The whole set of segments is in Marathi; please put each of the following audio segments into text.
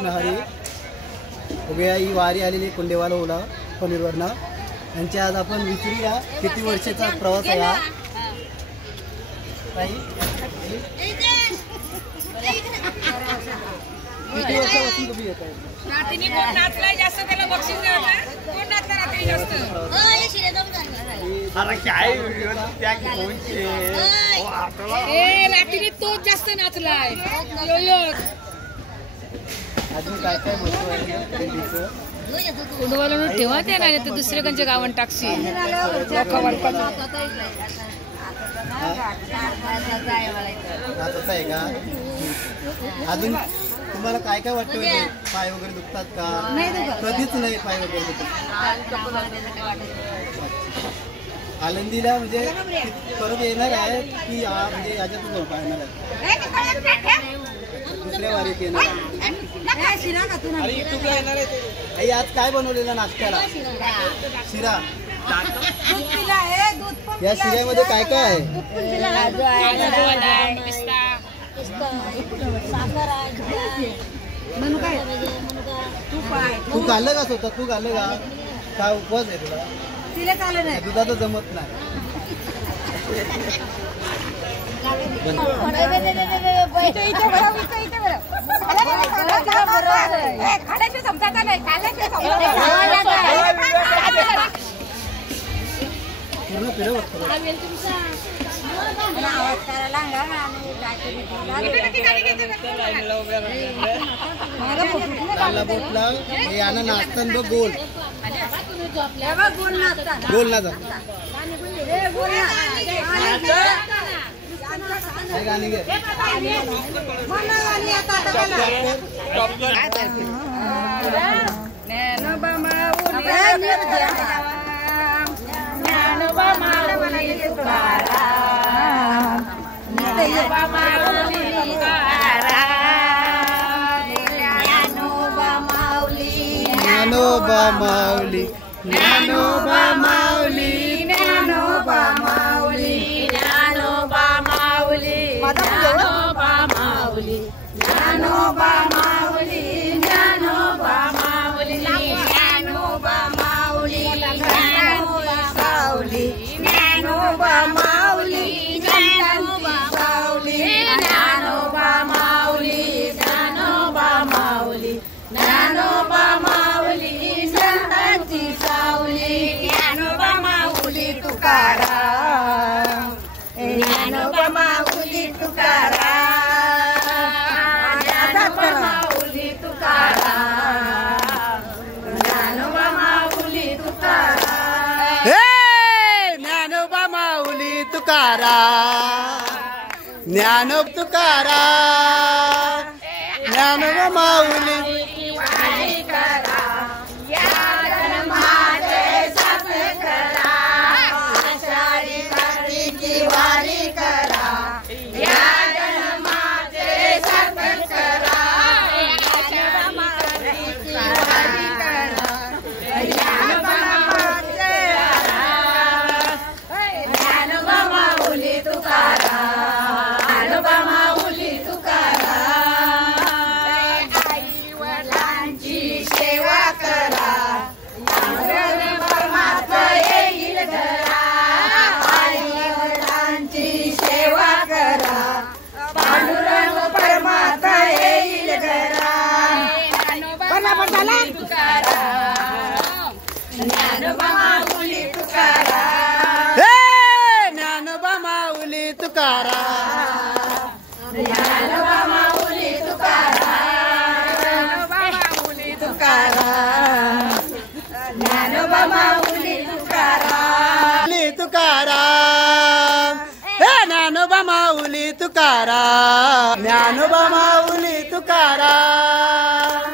हरी उभ्या ही वारी आलेली कुंडेवाला ओला पनीरवरनं यांची आज आपण विचारूया किती वर्षाचा प्रवास आहे हा किती वर्षापासून तुम्ही येत आहे नातीने कोण नाचलाय जास्त त्याला बक्षीस द्यायला कोण नाचला रात्री जास्त अरे काय त्या कोणचे ए नातीने तोच जास्त नाचलाय यो अजून काय काय बोलतो कुंडवाला ठेवा त्या नाही तर दुसऱ्या कोणच्या गावात टाकशी आहे का अजून तुम्हाला काय काय वाटतं म्हणजे पाय वगैरे दुखतात का कधीच नाही पाय वगैरे दुखतात आळंदीला म्हणजे परत येणार आहे की म्हणजे याच्यातच पाहणार आहे दुसऱ्या वारीत येणार आई आज काय बनवलेलं नाश्त्याला शिरा या शिऱ्यामध्ये काय काय आहे तू खाल्लं का स्वतः तू खाल्लं का काय उपवास आहे तुला दुधाचं जमत नाही पूर्ण फिरवत बोटला यानं नाचताना बघ गोल गोल ना गाणी घे ज्ञानोबा माऊली ज्ञानोबा माऊली ज्ञानोबा माऊली ज्ञानोबा माऊली ज्ञानोबा माऊली ज्ञानोबा माऊली ज्ञानोबा माऊली ज्ञानोबा माऊली ज्ञानोबा माऊली ज्ञानोबा माऊली ज्ञानोबा माऊली ज्ञानोबा माऊली ज्ञानोबा माऊली ज्ञानोबा माऊली संतांची सावली ज्ञानोबा माऊली तुकाराम ज्ञानोबा माऊली तुकाराम ज्ञानोबा माऊली तुकाराम ज्ञानोबा माऊली तुकाराम हे ज्ञानोबा माऊली तुकाराम ज्ञानोब तुकाराम ज्ञानोबा माऊली ज्ञानोबा माऊली तुकाराम हे ज्ञानोबा माऊली तुकाराम ज्ञानोबा माऊली तुकाराम माऊली तुकाराम ज्ञानोबा माऊली तुकाराम तुकाराम हे ज्ञानोबा माऊली तुकाराम ज्ञानोबा माऊली तुकाराम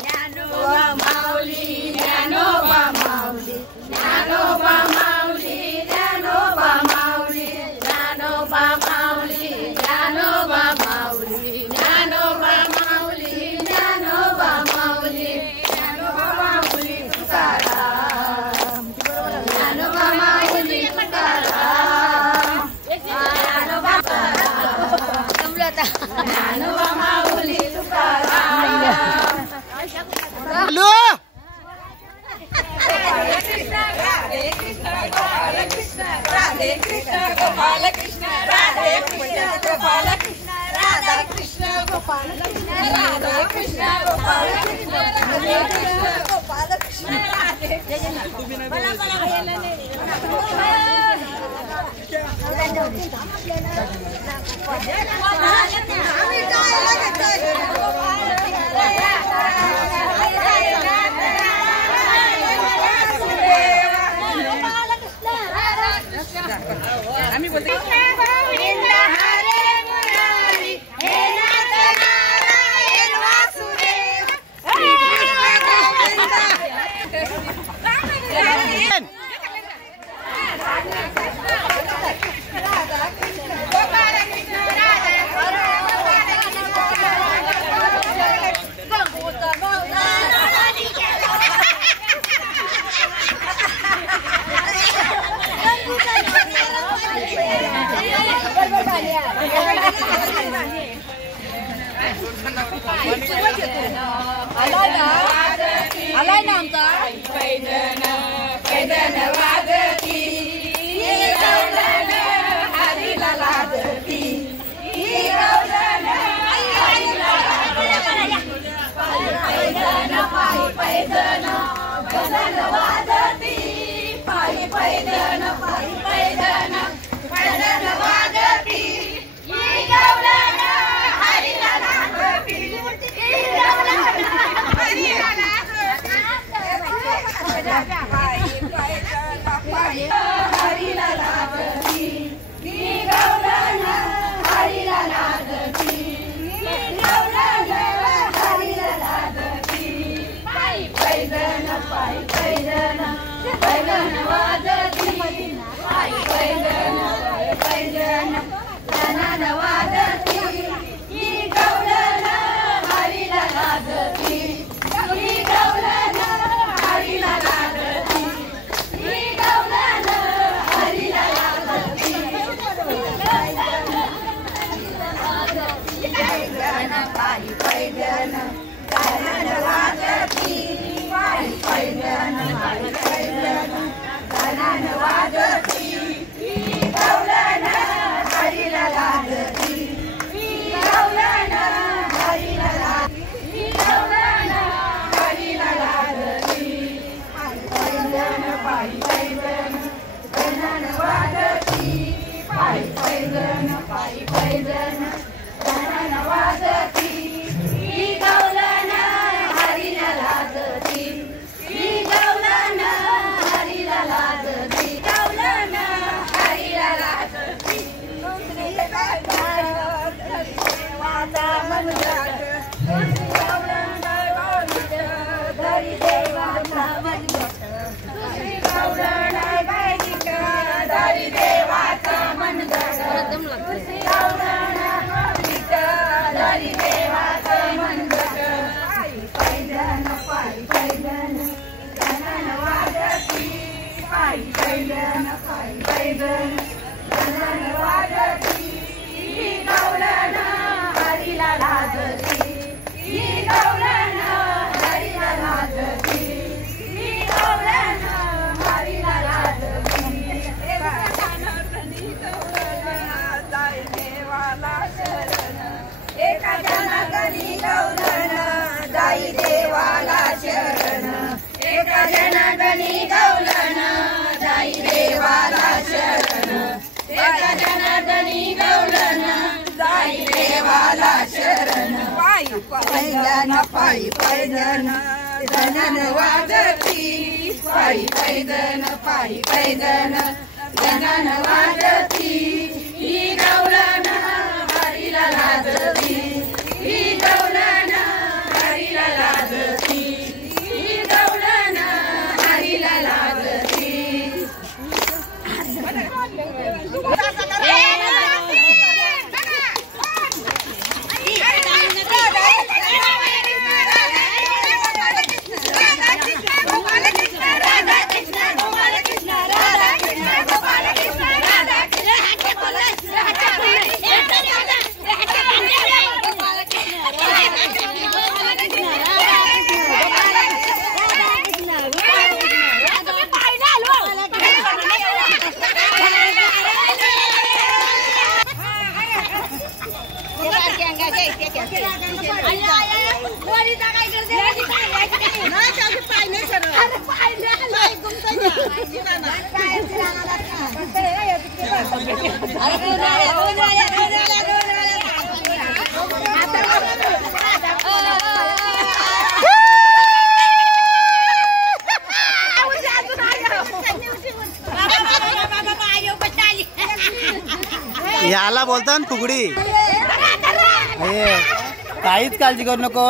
ज्ञानोबा माऊली ज्ञानोबा माऊली ज्ञानोबा माऊली ज्ञानोबा माऊली ज्ञानोबा माऊली ज्ञानोबा माऊली ज्ञानोबा माऊली ज्ञानोबा माऊली ज्ञानोबा माऊली तुकाराम ज्ञानोबा माऊली तुकाराम ज्ञानोबा ज्ञानोबा माऊली तुकाराम आम्ही बोलतो आलाय ना आमचा पैदन पैदन वाजती हरीला लाजती पैदन पायी पैदन पैदन वाजती पायी पैदन पायी पैदन पैदन वाजती हरीला लाजती पायी पैदन गणन वाजती पायी पैदन पायी पैदन गणन वाजती ही गवलन हरीला लाजती ही गवलन हरीला लाजती ही गवलन हरीला लाजती याला बोलता ना फुगडी. काहीच काळजी करू नको.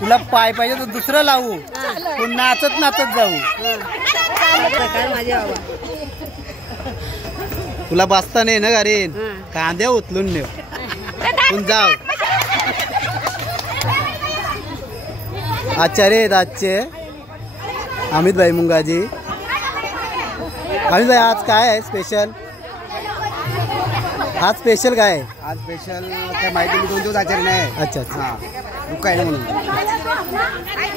तुला पाय पाहिजे तर दुसरं लावू. तू नाचत नाचत जाऊ. तुला बसता नाही ना गाडीन. कांद्या उचलून नेऊ. तू जाऊ. आचार्य आहेत आजचे अमित भाई मुंगाजी. अमित भाई आज काय आहे स्पेशल? आज स्पेशल काय आहे? आज स्पेशल काय माहिती मी 2 दिवस आचार्य नाही. अच्छा अच्छा. हा दुःख आहे म्हणून.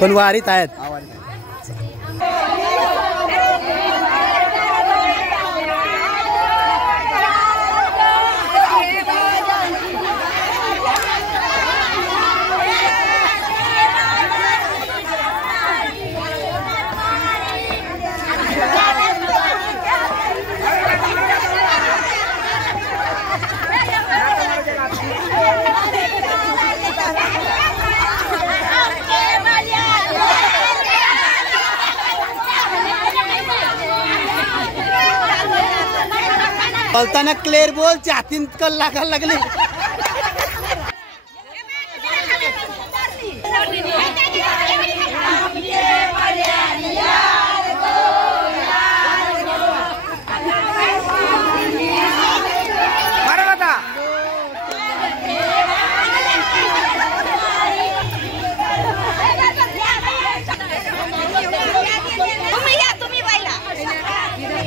पण वारीत आहेत. बोलताना क्लिअर बोल. छातीन कल लागायला लागले.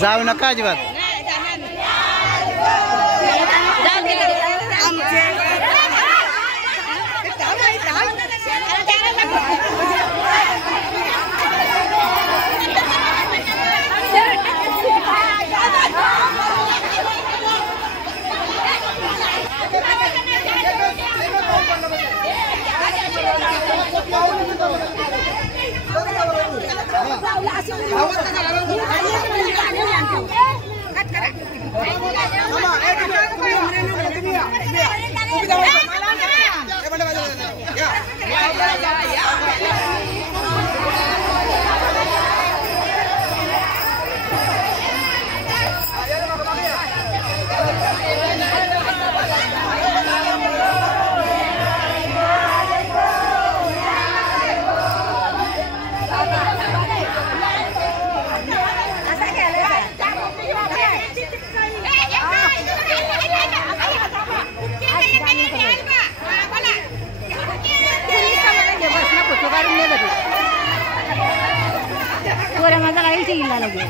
जाऊ नका अजिबात. माझा काही टिकला लगे.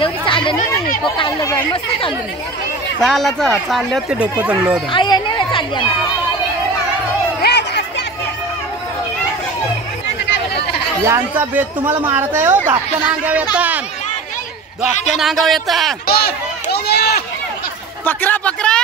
एवढी चाललं नाही. तो चाललं जाय मस्त चाललं नाही. चालले होते. डोकं चांगलं होतं. चालली यांचा बेत तुम्हाला मारत आहे. हो धक्क्यानं अंगावर येतात. धक्क्यानं अंगावर येतात. पकरा पकरा.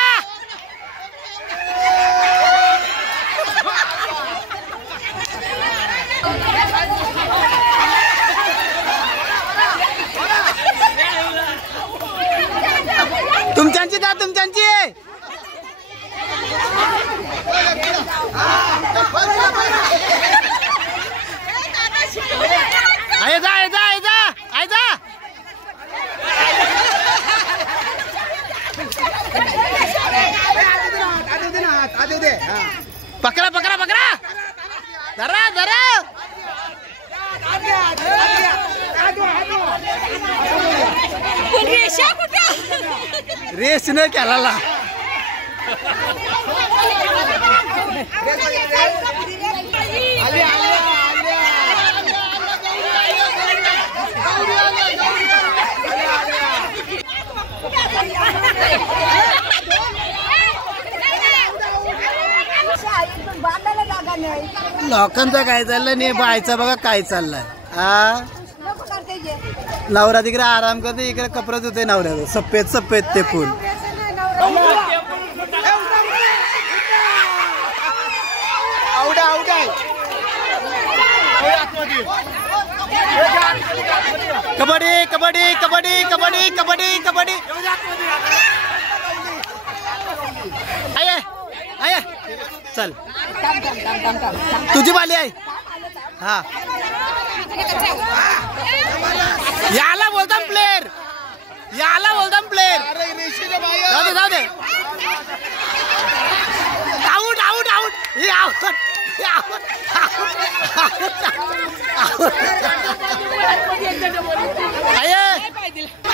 तुमच्यांची जा. तुमच्यांची आय जा आय जा आय जा आय जा. पकड़ा पकड़ा पकड़ा. धरा धरा. रेस नाही केला. लोकांचं काय चाललंय नाही बायचा बघा काय चाललंय हा नवरा तिकडे आराम करते इकडे कपडे धुते नवऱ्याचं सफेद सफेद ते फुल कबड्डी कबड्डी कबड्डी कबड्डी कबड्डी कबड्डी आये आये चल तुझी बाली आहे हा याला बोलता प्लेयर याला बोलता प्लेयर जाऊ दे जाऊ दे आउट आउट आउट हे आउट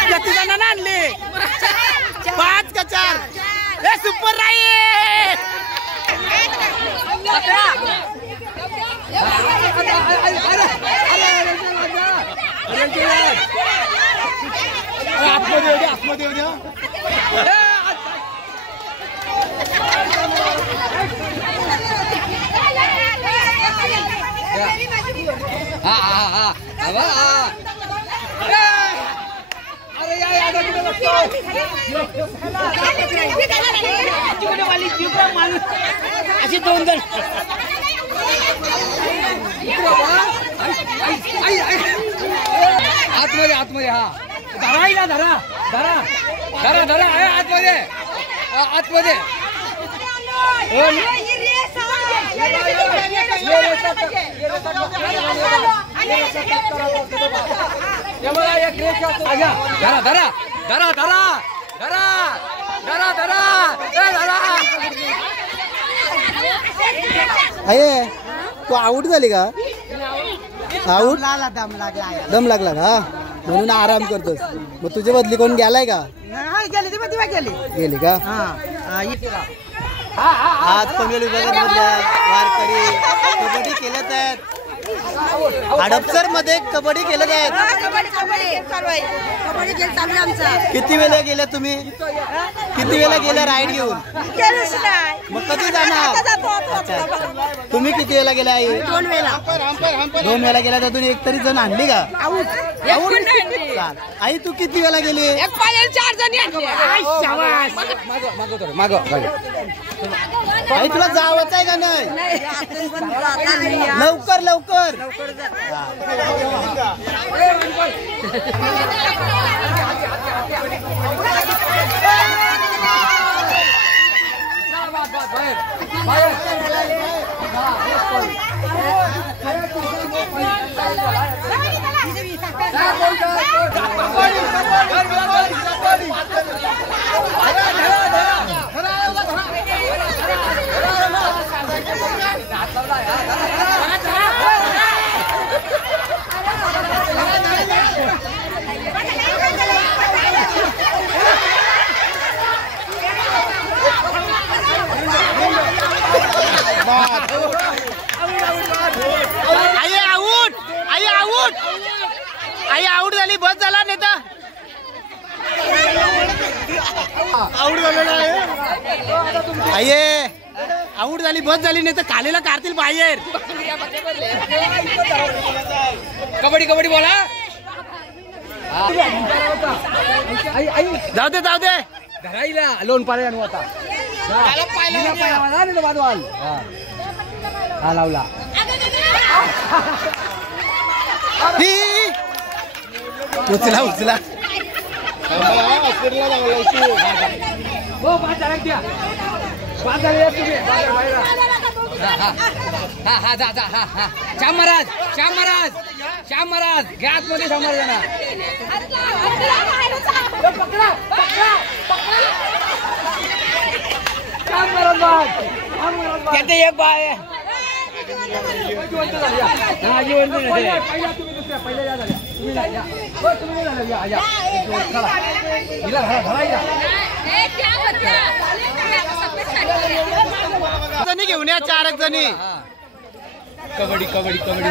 किती जणांना आणले 5 का 4 हे सुपर राईट अशी 2 जण आतमध्ये आतमध्ये हा धरायला धरा धरा धरा धरा आतमध्ये आतमध्ये धरा धरा धरा धरा धरा धरा धरा धरा अये तू आउट झाली का आउट दम लागला का म्हणून आराम करतोस मग तुझ्या बदली कोण गेलाय का गेली का आज पनवेल विभागामधल्या वारकरी कबड्डी खेळत आहेत हडपसर मध्ये कबड्डी खेळत आहेत किती वेळा गेल्या तुम्ही किती वेळा गेल्या राईड घेऊन मग कधी जाणार तुम्ही किती वेळा गेला आई 2 वेळा गेला त्यातून एक तरी जण आणली का चाल आई तू किती वेळा गेली 4 जणी माग आई तुला जावंच आहे का नाही लवकर लवकर आई आउट झाली बस झाला नेता आउट झालेला आहे आई आउट झाली बस झाली नाही तर कालीला काढतील बाहेर कबड्डी कबड्डी बोला जाऊ दे धरायला लोन पाले आणू आता हा लावला उचला उचला श्याम महाराज श्याम महाराज श्याम महाराज घ्या आतमध्ये श्याम महाराजांना त्याचे एक बाय जणी घेऊन या 4 जणी कबड्डी कबड्डी कबड्डी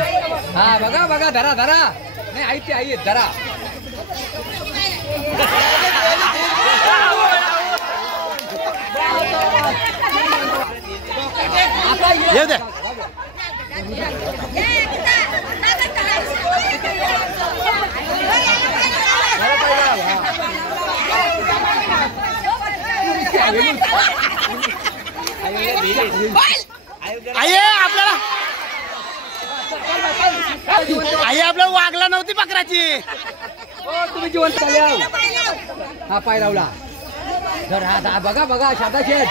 हा बघा बघा धरा धरा नाही आई ते आई धरा येऊ दे आई आपल्याला आई आपल्याला वागला नव्हती बकराची. तुम्ही जिवंत झाले. हा पाय लावला. धर हा बघा बघा शादा शेठ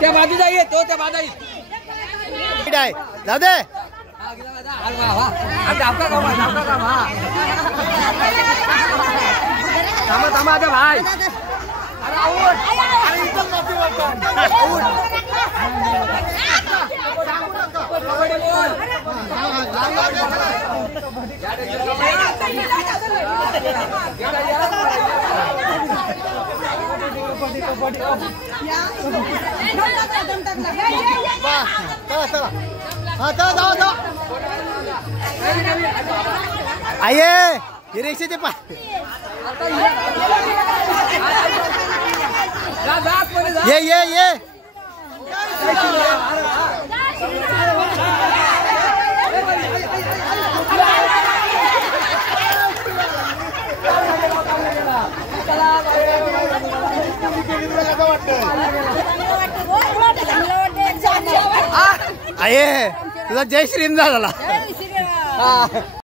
त्या बाजूला येतो त्या बाजूला जाऊ दे. थांबा थांबा आता भाई. आई हे रिक्षाचे पाय. ये ये ये आहे तुझा जय श्रीम झाला.